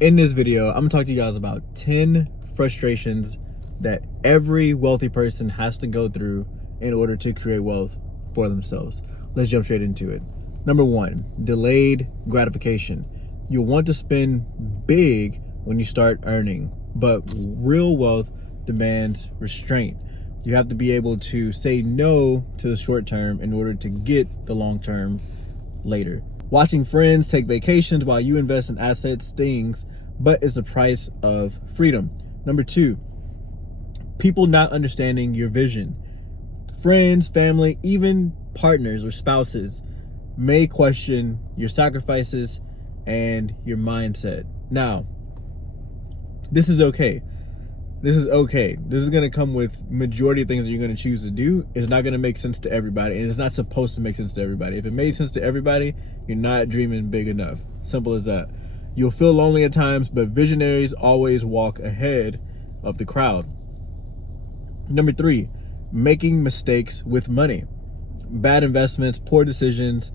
In this video, I'm gonna talk to you guys about 10 frustrations that every wealthy person has to go through in order to create wealth for themselves. Let's jump straight into it. Number one, delayed gratification. You'll want to spend big when you start earning, but real wealth demands restraint. You have to be able to say no to the short term in order to get the long term later. Watching friends take vacations while you invest in assets stings, but it's the price of freedom. Number two, people not understanding your vision. Friends, family, even partners or spouses may question your sacrifices and your mindset. Now, this is okay. This is okay. This is going to come with majority of things that you're going to choose to do. It's not going to make sense to everybody, and it's not supposed to make sense to everybody. If it made sense to everybody, you're not dreaming big enough. Simple as that. You'll feel lonely at times, but visionaries always walk ahead of the crowd. Number three, making mistakes with money. Bad investments, poor decisions,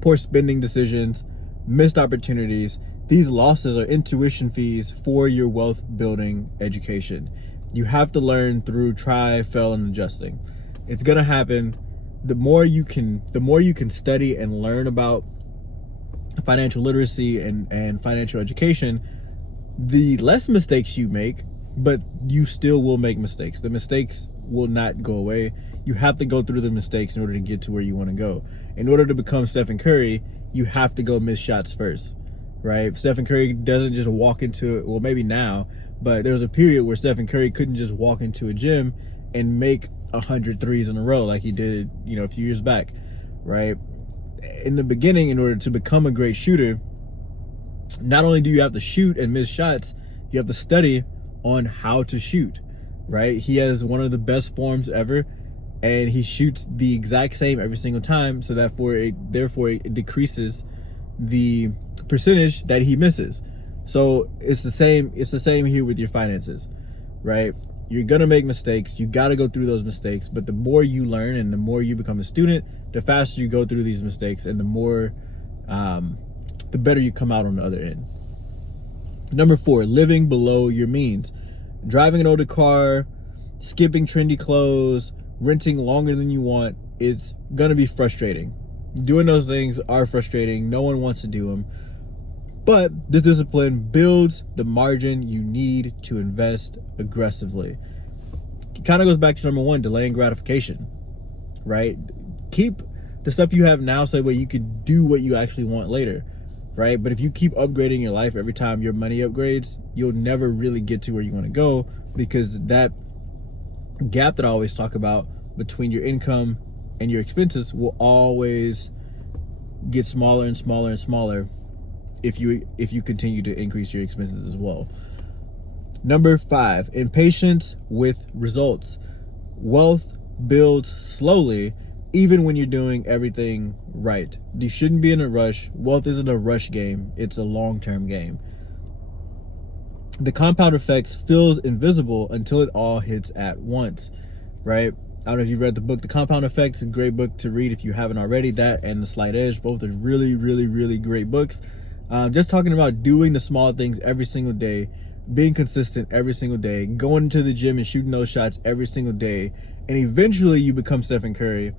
poor spending decisions, missed opportunities. These losses are intuition fees for your wealth building education. You have to learn through try, fail, and adjusting. It's gonna happen. The more you can study and learn about financial literacy and financial education, the less mistakes you make, but you still will make mistakes. The mistakes will not go away. You have to go through the mistakes in order to get to where you want to go. In order to become Stephen Curry, you have to go miss shots first. Right? Stephen Curry doesn't just walk into it. Well, maybe now, but there was a period where Stephen Curry couldn't just walk into a gym and make 100 threes in a row like he did, a few years back, right? In the beginning, in order to become a great shooter, not only do you have to shoot and miss shots, you have to study on how to shoot, right? He has one of the best forms ever, and he shoots the exact same every single time. So therefore it decreases the percentage that he misses. So it's the same here with your finances, right? You're gonna make mistakes. You got to go through those mistakes, but the more you learn and the more you become a student, the faster you go through these mistakes, and the better you come out on the other end. Number four, living below your means. Driving an older car, skipping trendy clothes, renting longer than you want. It's gonna be frustrating. Doing those things are frustrating. No one wants to do them. But this discipline builds the margin you need to invest aggressively. It kind of goes back to number one, delaying gratification, right? Keep the stuff you have now so that way you can do what you actually want later, right? But if you keep upgrading your life every time your money upgrades, you'll never really get to where you want to go, because that gap that I always talk about between your income and your expenses will always get smaller and smaller and smaller if you continue to increase your expenses as well. Number five, impatience with results. Wealth builds slowly, even when you're doing everything right. You shouldn't be in a rush. Wealth isn't a rush game. It's a long-term game. The compound effect feels invisible until it all hits at once, right? I don't know if you've read the book, The Compound Effect. It's a great book to read if you haven't already. That and The Slight Edge, both are really, really, really great books. Just talking about doing the small things every single day, being consistent every single day, going to the gym and shooting those shots every single day, and eventually you become Stephen Curry.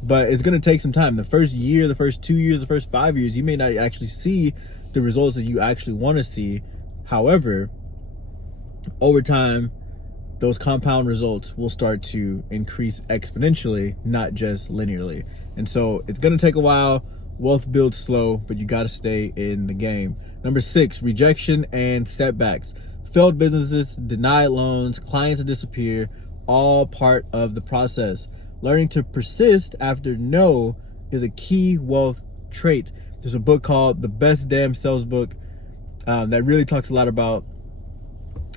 But it's going to take some time. The first year, the first 2 years, the first 5 years, you may not actually see the results that you actually want to see. However, over time, those compound results will start to increase exponentially, not just linearly. And so it's going to take a while. Wealth builds slow, but you got to stay in the game. Number six, rejection and setbacks. Failed businesses, denied loans, clients that disappear, all part of the process. Learning to persist after no is a key wealth trait. There's a book called The Best Damn Sales Book that really talks a lot about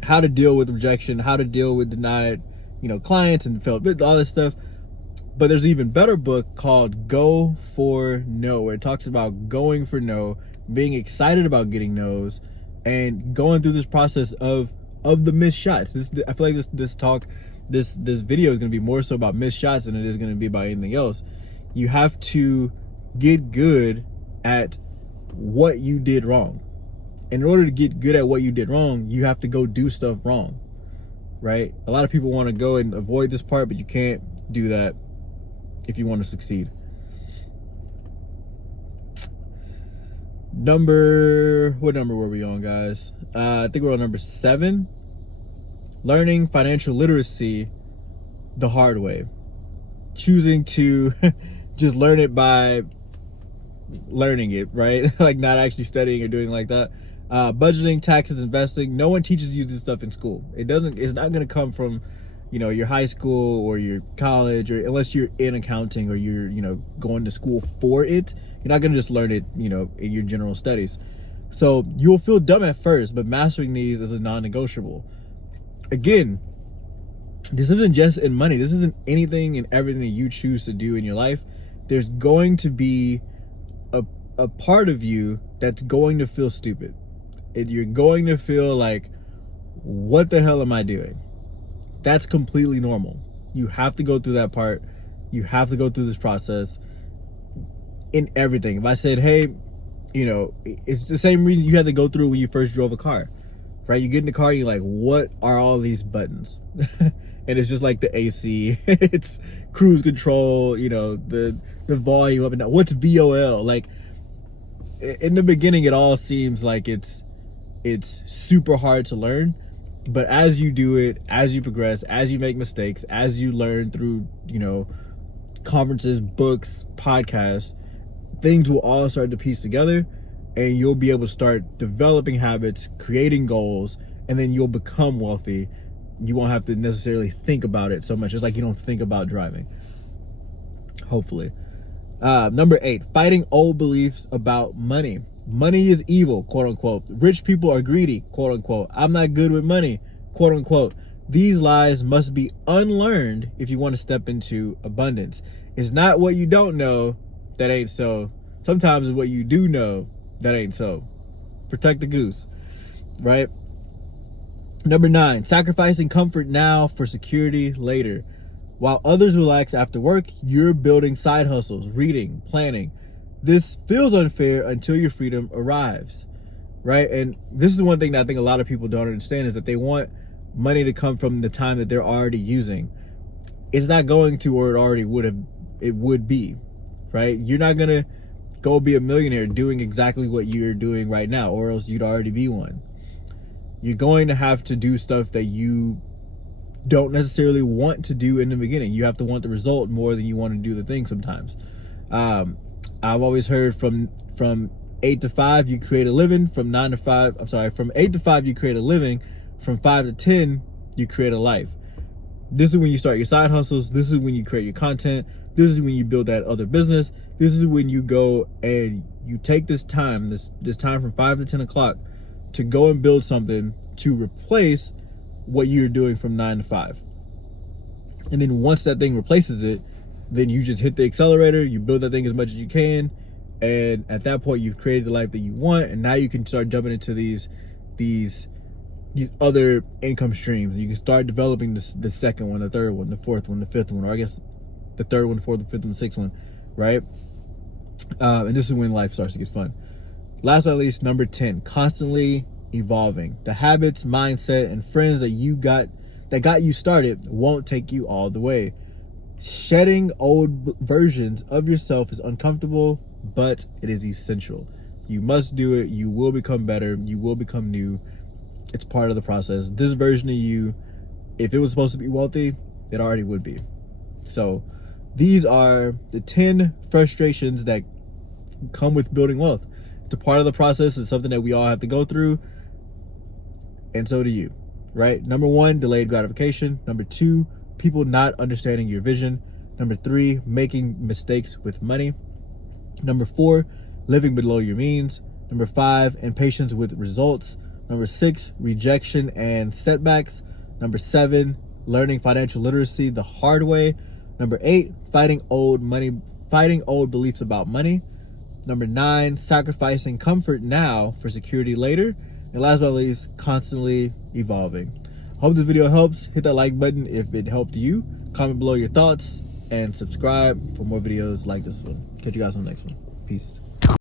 how to deal with rejection, how to deal with denied, clients and failed, all this stuff. But there's an even better book called Go for No, where it talks about going for no, being excited about getting no's, and going through this process of the missed shots. I feel like this video is going to be more so about missed shots than it is going to be about anything else. You have to get good at what you did wrong. in order to get good at what you did wrong, you have to go do stuff wrong, right? A lot of people want to go and avoid this part, but you can't do that if you want to succeed. What number were we on, guys? I think we're on number 7. Learning financial literacy the hard way. Choosing to just learn it by learning it, right? Like not actually studying or doing like that. Budgeting, taxes, investing. No one teaches you this stuff in school. It's not going to come from, your high school or your college, or unless you're in accounting or you're, going to school for it. You're not going to just learn it, in your general studies. So you'll feel dumb at first, but mastering these is a non-negotiable. Again, this isn't just in money. This isn't anything and everything that you choose to do in your life. There's going to be a part of you that's going to feel stupid. You're going to feel like, what the hell am I doing? That's completely normal. You have to go through that part. You have to go through this process in everything. If I said, hey, it's the same reason you had to go through when you first drove a car, right? You get in the car, you're like, what are all these buttons? And it's just like the AC, it's cruise control, the volume up and down. What's VOL? Like in the beginning, it all seems like it's super hard to learn. But as you do it, as you progress, as you make mistakes, as you learn through, conferences, books, podcasts, things will all start to piece together, and you'll be able to start developing habits, creating goals, and then you'll become wealthy. You won't have to necessarily think about it so much. It's like you don't think about driving, hopefully. Number 8, fighting old beliefs about money. Money is evil, quote unquote. Rich people are greedy, quote unquote. I'm not good with money, quote unquote. These lies must be unlearned if you want to step into abundance. It's not what you don't know that ain't so. Sometimes it's what you do know that ain't so. Protect the goose, right? Number 9, sacrificing comfort now for security later. While others relax after work, you're building side hustles, reading, planning. This feels unfair until your freedom arrives, right? And this is one thing that I think a lot of people don't understand, is that they want money to come from the time that they're already using. It's not going to, or it would be, right? You're not going to go be a millionaire doing exactly what you're doing right now, or else you'd already be one. You're going to have to do stuff that you don't necessarily want to do in the beginning. You have to want the result more than you want to do the thing sometimes. I've always heard from 8 to 5, you create a living. From 8 to 5, you create a living. From 5 to 10, you create a life. This is when you start your side hustles. This is when you create your content. This is when you build that other business. This is when you go and you take this time from 5 to 10 o'clock to go and build something to replace what you're doing from 9 to 5. And then once that thing replaces it, then you just hit the accelerator, you build that thing as much as you can, and at that point you've created the life that you want, and now you can start jumping into these other income streams. You can start developing the second one, the third one, the fourth one, the fifth one, or I guess the third one, the fourth, the fifth one, the sixth one, right? And this is when life starts to get fun. Last but not least, number 10, constantly evolving. The habits, mindset, and friends that got you started won't take you all the way. Shedding old versions of yourself is uncomfortable, but it is essential. You must do it. You will become better. You will become new. It's part of the process. This version of you, if it was supposed to be wealthy, it already would be. So these are the 10 frustrations that come with building wealth. It's a part of the process. It's something that we all have to go through. And so do you, right? Number 1, delayed gratification. Number 2, people not understanding your vision. Number 3, making mistakes with money. Number 4, living below your means. Number 5, impatience with results. Number 6, rejection and setbacks. Number 7, learning financial literacy the hard way. Number 8, fighting old beliefs about money. Number 9, sacrificing comfort now for security later. And last but not least, constantly evolving. Hope this video helps. Hit that like button if it helped you. Comment below your thoughts and subscribe for more videos like this one. Catch you guys on the next one. Peace.